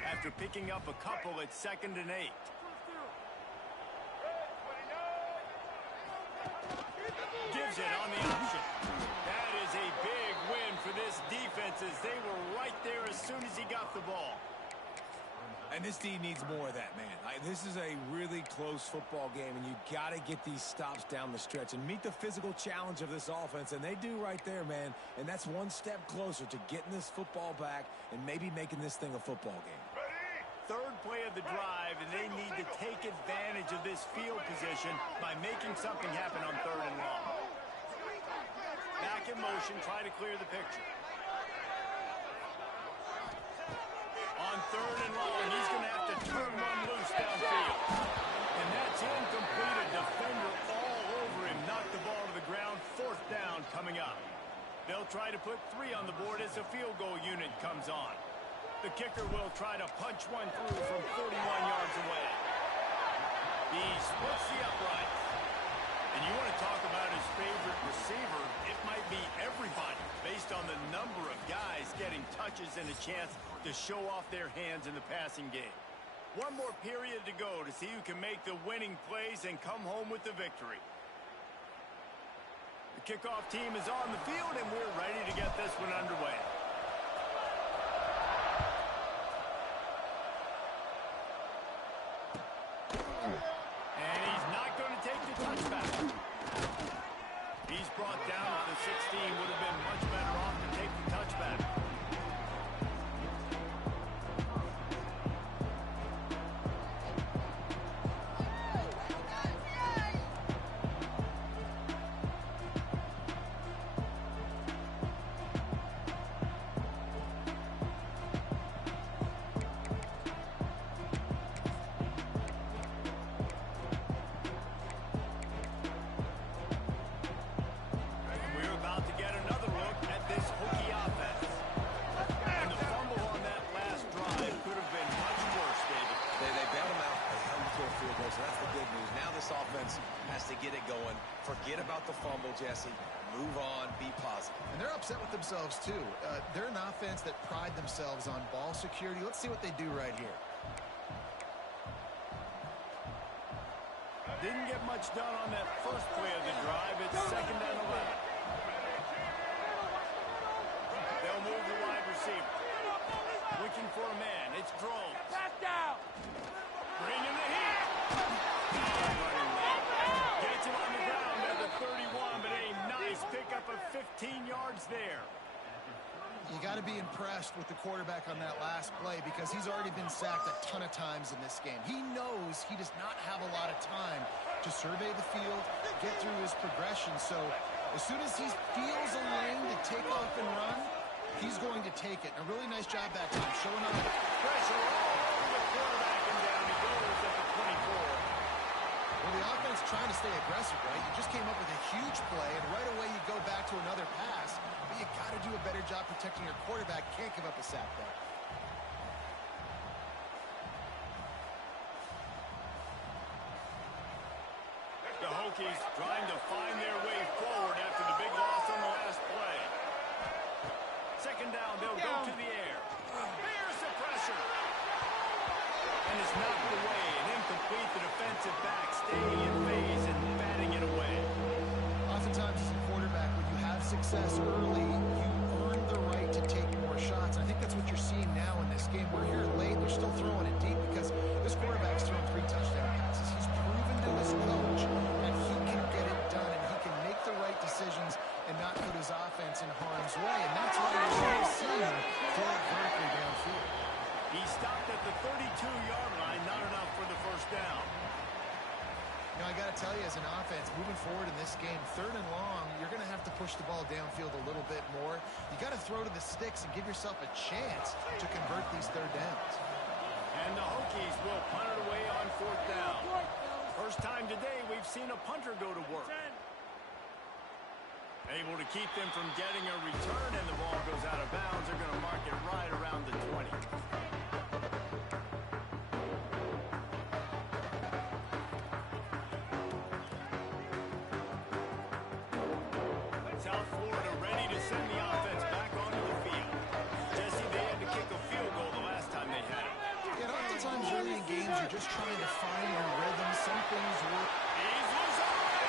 After picking up a couple at 2nd and 8. Gives it on the option. That is a big win for this defense as they were right there as soon as he got the ball. And this D needs more of that, man. This is a really close football game, and you got to get these stops down the stretch and meet the physical challenge of this offense, and they do right there, man. And that's one step closer to getting this football back and maybe making this thing a football game. Third play of the drive, and they need to take advantage of this field position by making something happen on 3rd and long. Back in motion, try to clear the picture. On 3rd and long, he's going to have to turn one loose downfield. And that's incomplete. A defender all over him. Knocked the ball to the ground. 4th down coming up. They'll try to put 3 on the board as the field goal unit comes on. The kicker will try to punch one through from 41 yards away. He splits the uprights. And you want to talk about his favorite receiver, it might be everybody based on the number of guys getting touches and a chance to show off their hands in the passing game. One more period to go to see who can make the winning plays and come home with the victory. The kickoff team is on the field, and we're ready to get this one underway. And he's not going to take the touchback. He's brought down at the 16. Would have been much better off to take the touchback. Forget about the fumble, Jesse. Move on, be positive. And they're upset with themselves, too. They're an offense that pride themselves on ball security. Let's see what they do right here. Didn't get much done on that first play of the drive. It's 2nd and 11. They'll move the wide receiver. Looking for a man. It's Drones. Bringing the heat. Gets him on the ground at the 31, but a nice pickup of 15 yards there. You got to be impressed with the quarterback on that last play because he's already been sacked a ton of times in this game. He knows he does not have a lot of time to survey the field, get through his progression. So as soon as he feels a lane to take off and run, he's going to take it. A really nice job that time, showing up. Pressure all over the quarterback, and down he goes at the 24. Well, the offense trying to stay aggressive, right? You just came up with a huge play, and right away you go back to another pass. But you got to do a better job protecting your quarterback. Can't give up a sack there. The Hokies trying to find their way forward after the big loss on the last play. 2nd down, they'll go to the air. Here's the pressure. And it's knocked away and incomplete. The defensive back staying in phase and batting it away. Oftentimes as a quarterback, when you have success early, you earn the right to take more shots. I think that's what you're seeing now in this game. We're here late, they're still throwing it deep because this quarterback's thrown 3 touchdown passes. He's proven to his coach that he can get it done and he can make the right push the ball downfield a little bit more. You got to throw to the sticks and give yourself a chance to convert these third downs. And the Hokies will punt it away on fourth down. First time today we've seen a punter go to work. Able to keep them from getting a return, and the ball goes out of bounds. They're going to mark it right around the 20. South Florida ready to send the offense back onto the field. Jesse, they had to kick a field goal the last time they had it. Yeah, oftentimes early in games, you're just trying to find your rhythm. Some things work. He's loose on it.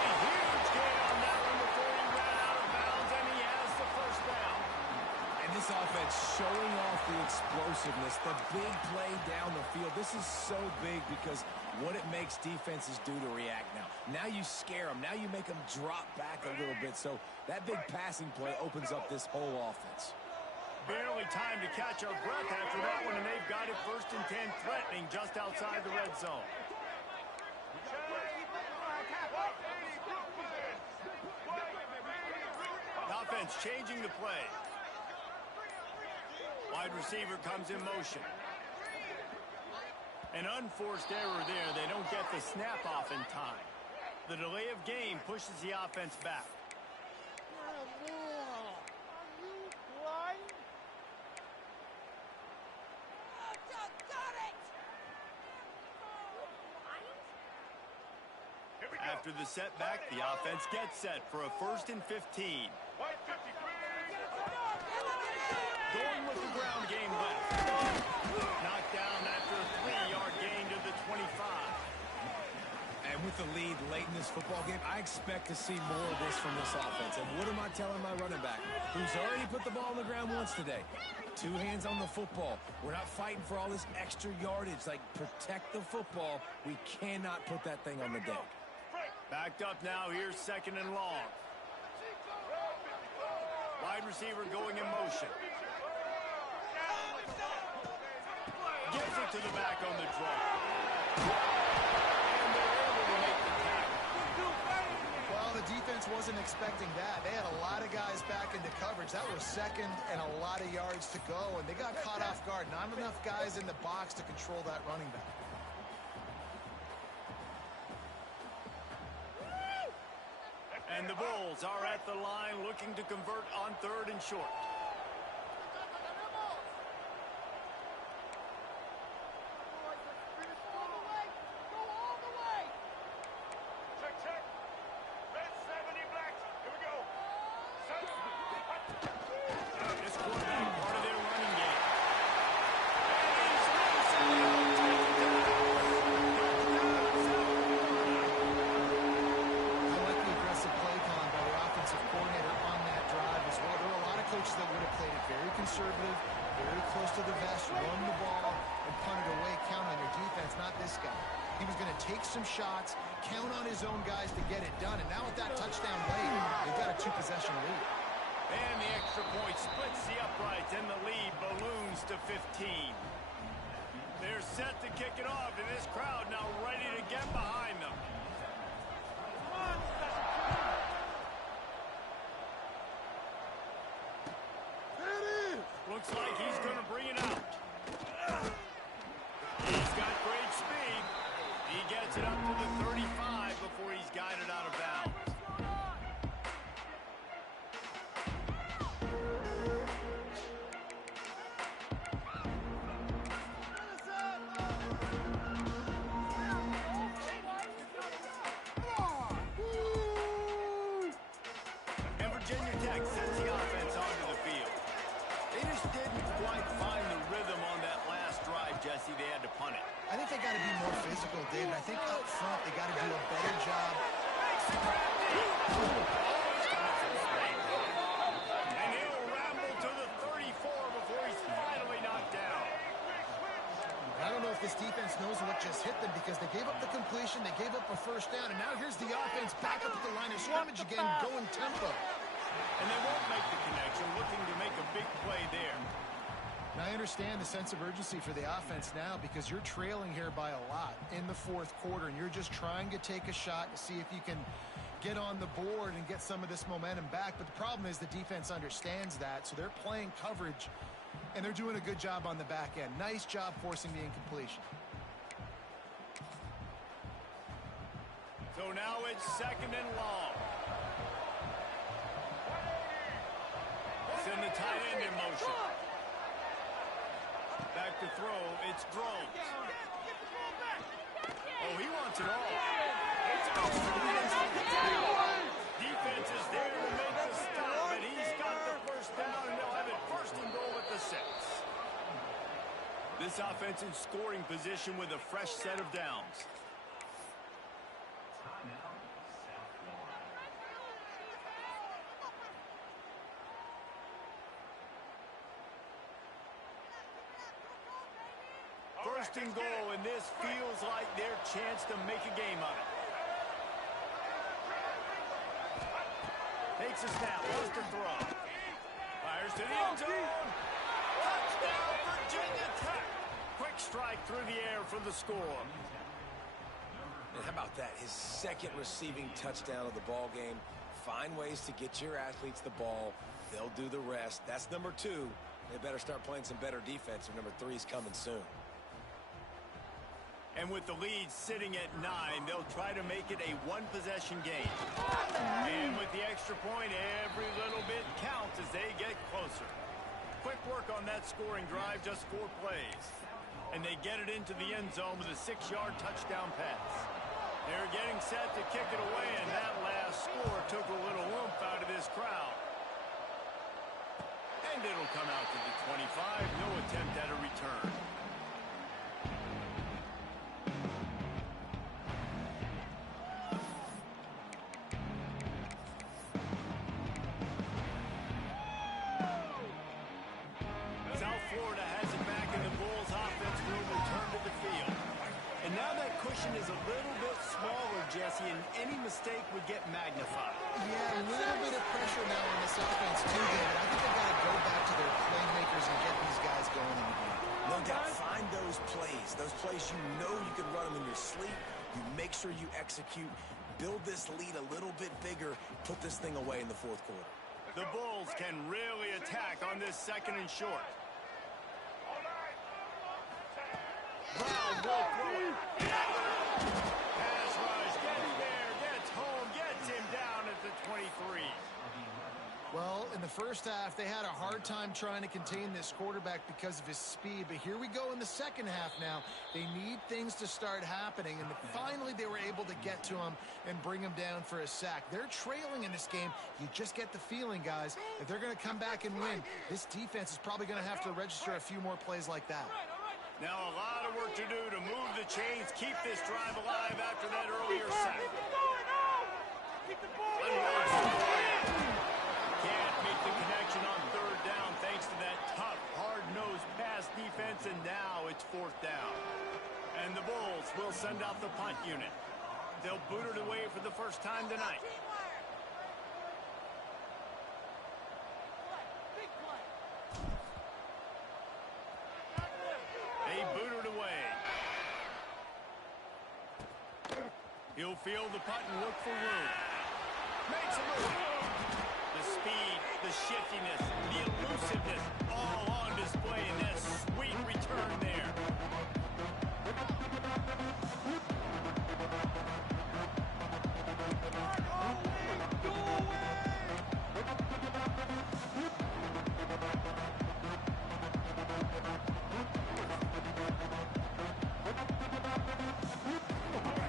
A huge gain on that one before he ran out of bounds, and he has the first down. And this offense showing off the explosiveness, the big play down the field. This is so big because what it makes defenses do to react now. Now you scare them. Now you make them drop back a little bit. So that big passing play opens up this whole offense. Barely time to catch our breath after that one, and they've got it first and 10, threatening just outside the red zone. The offense changing the play. Wide receiver comes in motion. An unforced error there. They don't get the snap off in time. The delay of game pushes the offense back. After the setback, the offense gets set for a first and 15. Going with the ground game left. Knocked down after a 3-yard gain to the 25. And with the lead late in this football game, I expect to see more of this from this offense. And what am I telling my running back, who's already put the ball on the ground once today? 2 hands on the football. We're not fighting for all this extra yardage. Like, protect the football. We cannot put that thing on the deck. Backed up now. Here's second and long. Wide receiver going in motion. Gets it to the back on the draw. And they're able to make the tackle. Well, the defense wasn't expecting that. They had a lot of guys back into coverage. That was second and a lot of yards to go, and they got caught off guard. Not enough guys in the box to control that running back. And the Bulls are at the line looking to convert on third and short. This quarterback, part of their running game. I like the aggressive play call by the offensive coordinator on that drive as well. There are a lot of coaches that would have played it very conservative, very close to the vest, run the ball, and punt it away. Count on your defense, not this guy. He was going to take some shots, count on his own guys to get it done. And now with that touchdown late, they've got a 2-possession lead. And the extra point splits the uprights, and the lead balloons to 15. They're set to kick it off, and this crowd now ready to get behind them. Looks like he's going to bring it out. He's got great speed. He gets it up to the 35 before he's guided out of bounds. And Virginia Tech sends the offense onto the field. They just didn't quite find the rhythm on that last drive, Jesse. They had to punt it. I think they got to be more physical, David. I think up front they got to do a better job. And he'll ramble to the 34 before he's finally knocked down. I don't know if this defense knows what just hit them because they gave up the completion, they gave up a first down, and now here's the offense back up at the line of scrimmage again, going tempo. And they won't make the connection, looking to make a big play there. And I understand the sense of urgency for the offense now because you're trailing here by a lot in the fourth quarter, and you're just trying to take a shot to see if you can get on the board and get some of this momentum back. But the problem is the defense understands that, so they're playing coverage, and they're doing a good job on the back end. Nice job forcing the incompletion. So now it's 2nd and long. Send the tight end in motion. Back to throw, it's Groves. Oh, he wants it all. Defense is there to make the stop, and he's got the first down, and they'll have it 1st and goal at the 6. This offense in scoring position with a fresh set of downs. First and goal, and this feels like their chance to make a game of it. Takes a snap, wants to throw. Fires to the end zone. Touchdown, Virginia Tech. Quick strike through the air for the score. And how about that? His 2nd receiving touchdown of the ball game. Find ways to get your athletes the ball. They'll do the rest. That's number 2. They better start playing some better defense, or number 3 is coming soon. And with the lead sitting at 9, they'll try to make it a one-possession game. And with the extra point, every little bit counts as they get closer. Quick work on that scoring drive, just 4 plays. And they get it into the end zone with a 6-yard touchdown pass. They're getting set to kick it away, and that last score took a little oomph out of this crowd. And it'll come out to the 25, no attempt at a return. Is a little bit smaller, Jesse, and any mistake would get magnified. Yeah, a little bit of pressure now on this offense too, David. I think they've got to go back to their playmakers and get these guys going in the game. No doubt, find those plays you know you can run them in your sleep. You make sure you execute, build this lead a little bit bigger, put this thing away in the fourth quarter. The Bulls can really attack on this 2nd and short. Brown will throw it. Pass rush, gets there, gets home, gets him down at the 23. Well, in the first half, they had a hard time trying to contain this quarterback because of his speed. But here we go in the second half now. They need things to start happening. And finally, they were able to get to him and bring him down for a sack. They're trailing in this game. You just get the feeling, guys, if they're going to come back and win, this defense is probably going to have to register a few more plays like that. Now a lot of work to do to move the chains, keep this drive alive after that earlier sack. Can't make the connection on 3rd down thanks to that tough, hard-nosed pass defense, and now it's 4th down. And the Bulls will send out the punt unit. They'll boot it away for the first time tonight. They boot it away. He'll field the punt and look for room. Makes a move. The speed, the shiftiness, the elusiveness, all on display in that sweet return there. Go away!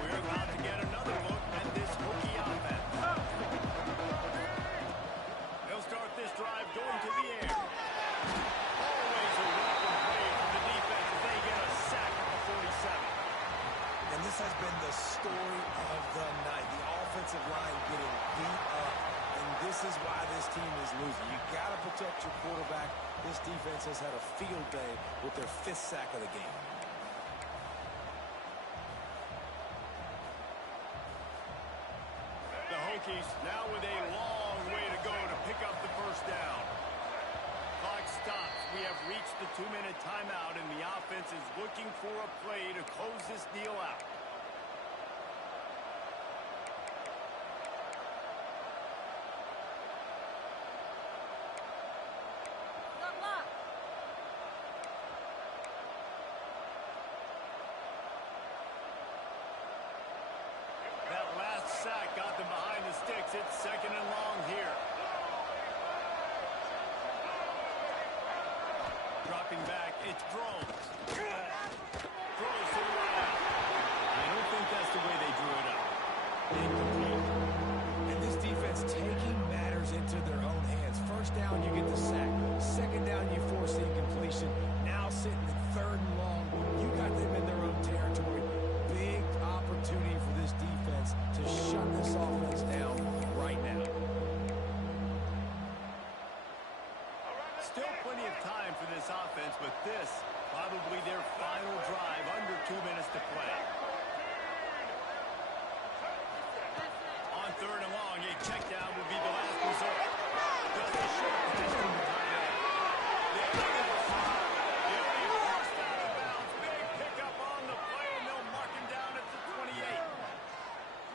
We're about to get another look at this Hokie offense. They'll start this drive going to the air. Always a welcome play from the defense as they get a sack at the 47. And this has been the story of the night. The offensive line getting beat up. And this is why this team is losing. You got to protect your quarterback. This defense has had a field day with their 5th sack of the game. The Hokies now with a long way to go to pick up the first down. Clock stops. We have reached the 2-minute timeout, and the offense is looking for a play to close this deal out. That last sack got them behind the sticks. It's 2nd and long here. Dropping back, it's Drones. Throws to the right. I don't think that's the way they drew it up. Incomplete. And this defense taking matters into their own hands. First down, you get the sack. Second down, you force the incompletion. Now sitting at 3rd and long, you got them in their own territory. Big opportunity for this defense to shut this offense down right now. Still plenty of time for this offense, but this probably their final drive under 2 minutes to play. On 3rd and long, a check down will be the last resort. Just a short pass from the tight end. There it is. He'll be forced out of bounds. Big pickup on the play, and they'll mark him down at the 28.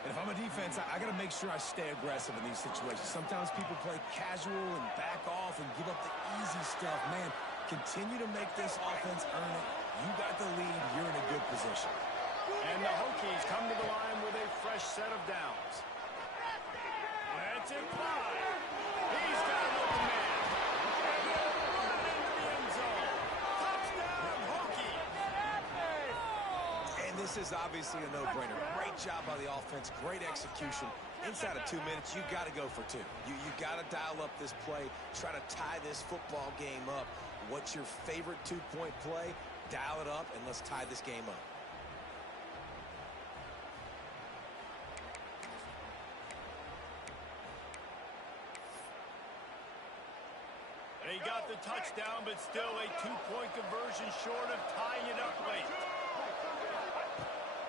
And if I'm a defense, I got to make sure I stay aggressive in these situations. Sometimes people play casual and back off and give up the easy stuff. Man, continue to make this offense earn it. You got the lead. You're in a good position. And the Hokies come to the line with a fresh set of downs. That's it, fly. He's got an open man. And they'll run it into the end zone. Touchdown, Hokies. And this is obviously a no-brainer. Great job by the offense. Great execution. Inside of 2 minutes, you got to go for 2. You got to dial up this play. Try to tie this football game up. What's your favorite 2-point play? Dial it up, and let's tie this game up. They got the touchdown, but still a 2-point conversion short of tying it up late.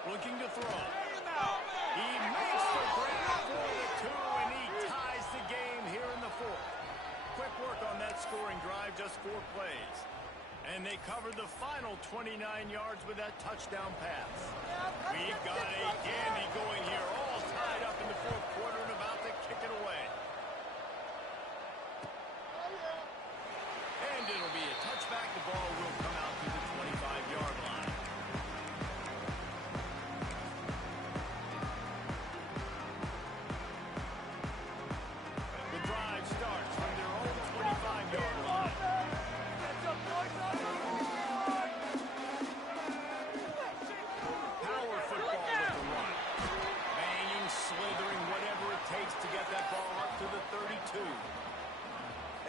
Looking to throw. He makes the grab for the 2, and he ties the game here in the 4th. Quick work on that scoring drive, just 4 plays. And they covered the final 29 yards with that touchdown pass. We've got a dandy going here, all tied up in the 4th quarter and about to kick it away. And it'll be a touchback. The ball will come out to the 25-yard line. The drive starts from their own 25-yard line. Power football with the run. Banging, slithering, whatever it takes to get that ball up to the 32.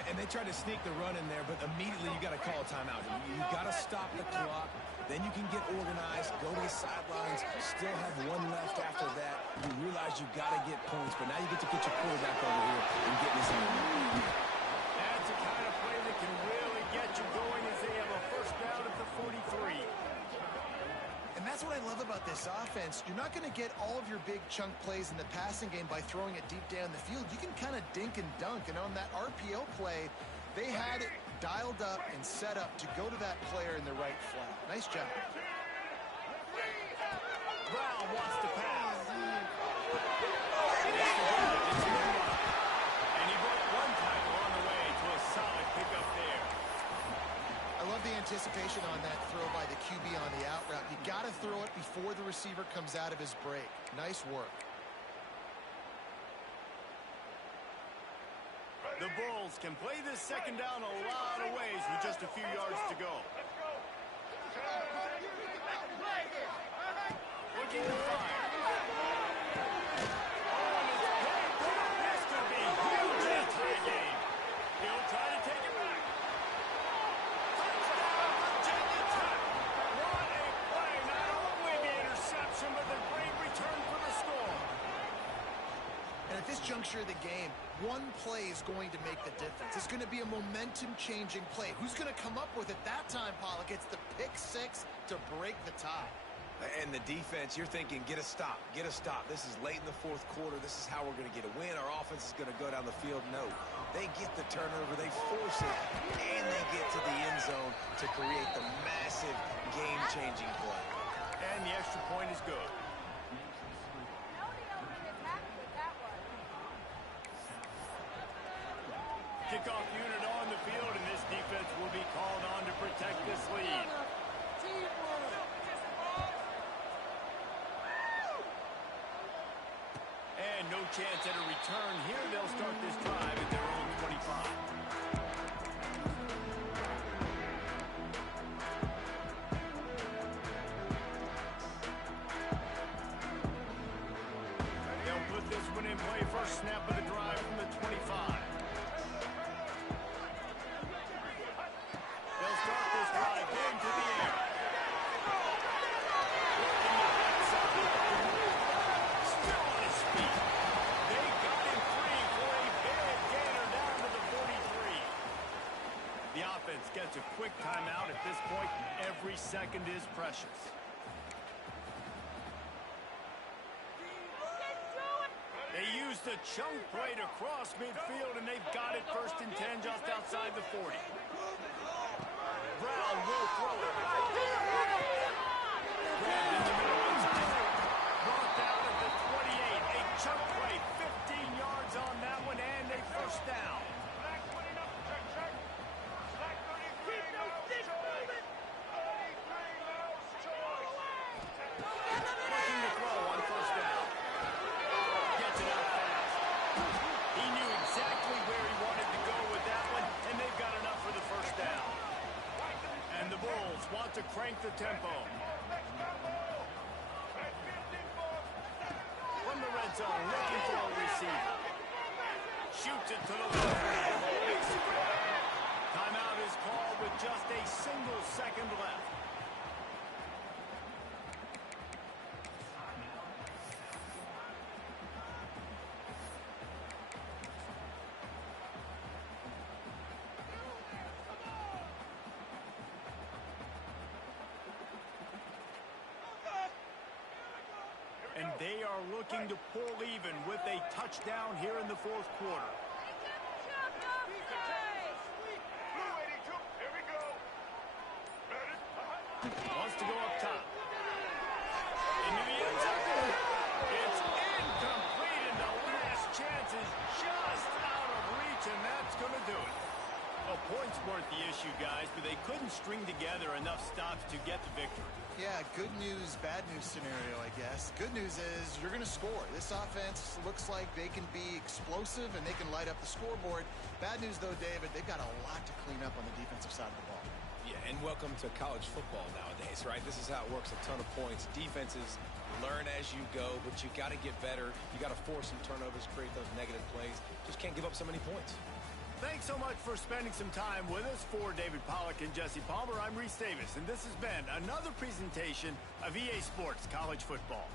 And they tried to sneak the run in there, but immediately you got to call a timeout. You got to stop the clock. Then you can get organized, go to the sidelines, still have 1 left after that. You realize you got to get points, but now you get to get your quarterback over here and get this in. That's the kind of play that can really get you going as they have a first down at the 43. And that's what I love about this offense. You're not going to get all of your big chunk plays in the passing game by throwing it deep down the field. You can kind of dink and dunk. And on that RPO play, they had it dialed up and set up to go to that player in the right flat. Nice job. Brown wants to pass. And he broke 1 tackle on the way to a solid pickup there. I love the anticipation on that throw by the QB on the out route. You got to throw it before the receiver comes out of his break. Nice work. The Bulls can play this second down a lot of ways with just a few yards to go. Looking to fire. This could be huge in a tie game. He'll try to take it back. Touchdown, Virginia Tech. What a play. Not only the interception, but the great return for the score. And at this juncture of the game, 1 play is going to make the difference. It's going to be a momentum-changing play. Who's going to come up with it that time, Pollock? It's the pick 6 to break the tie. And the defense, you're thinking, get a stop, get a stop. This is late in the fourth quarter. This is how we're going to get a win. Our offense is going to go down the field. No, they get the turnover, they force it, and they get to the end zone to create the massive game-changing play. And the extra point is good. Kickoff unit on the field, and this defense will be called on to protect this lead. And no chance at a return here. They'll start this drive at their own 25. They'll put this one in play. First snap of the drive from the 25. They'll start this drive into the air. Still on his feet. They got him free for a big gainer down to the 43. The offense gets a quick timeout at this point. Every second is precious. They used the chunk play to cross midfield, and they've got it first and 10 just outside the 40. Brown will throw it. Grabbed in the middle inside. Brought down at the 28. A chunk play, 15 yards on that one, and a first down. Black 29, check. Black 33, Miles Choice. 33, Miles Choice. Looking to throw on first down. Gets it out fast. He knew exactly where he wanted to go with that one, and they've got enough for the first down. And the Bulls want to crank the tempo. From the red zone, looking for a receiver. Shoots it to the left. Timeout is called with just a single second left. And they are looking to pull even with a touchdown here in the fourth quarter. Blue 82, here we go. Wants to go up top. Into the end zone. It's incomplete, and the last chance is just out of reach, and that's going to do it. Well, points weren't the issue, guys, but they couldn't string together enough stops to get the victory. Yeah, good news, bad news scenario, I guess. Good news is you're going to score. This offense looks like they can be explosive and they can light up the scoreboard. Bad news, though, David, they've got a lot to clean up on the defensive side of the ball. Yeah, and welcome to college football nowadays, right? This is how it works, a ton of points. Defenses learn as you go, but you got to get better. You got to force some turnovers, create those negative plays. Just can't give up so many points. Thanks so much for spending some time with us. For David Pollack and Jesse Palmer, I'm Reese Davis, and this has been another presentation of EA Sports College Football.